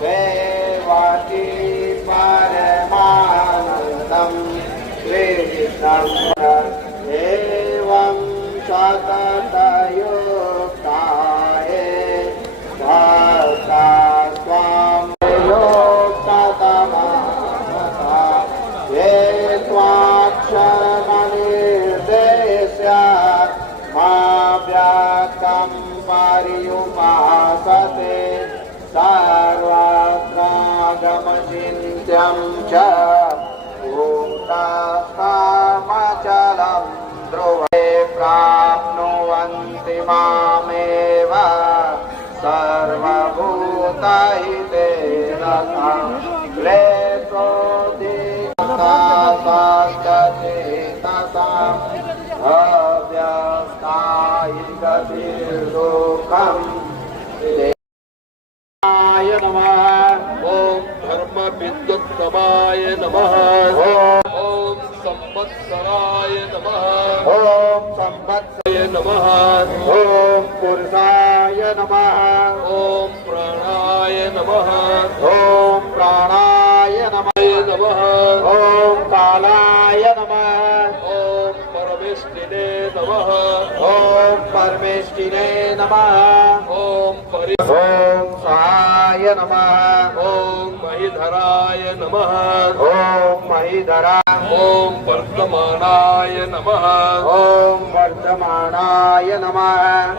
सेवाति परमानन्दं एवं सततयुक्ताये भक्ता त्वां योक्ततमानसा ये त्वाक्षरमनिर्देश्य माव्याक्तं पर्युपासते सर्वत्रागमचिन्त्यं च भूतस्थामचलं ध्रुवे प्राप्नुवन्ति मामेव सर्वभूतहिते रतां क्लेशोऽधिकचेतसाम् अव्यस्तायिगतिर्दुःखम् नमः। ओम धर्म विद्युत्तमाय नमः। ओम संवत्सराय नमः। ओम संवत्सराय नमः। ओम पुरुषाय नमः। ओम प्राणाय नमः। ओम प्राणाय नमः। ओम कालाय नमः। ओम परमेष्टिने नमः। ओम परमेष्टिने नमः। ओम ओम सहाय नमः। ओम महीधराय नमः। ओम महीधरा। ओम वर्तमानाय नमः। ओम वर्धमानाय नमः।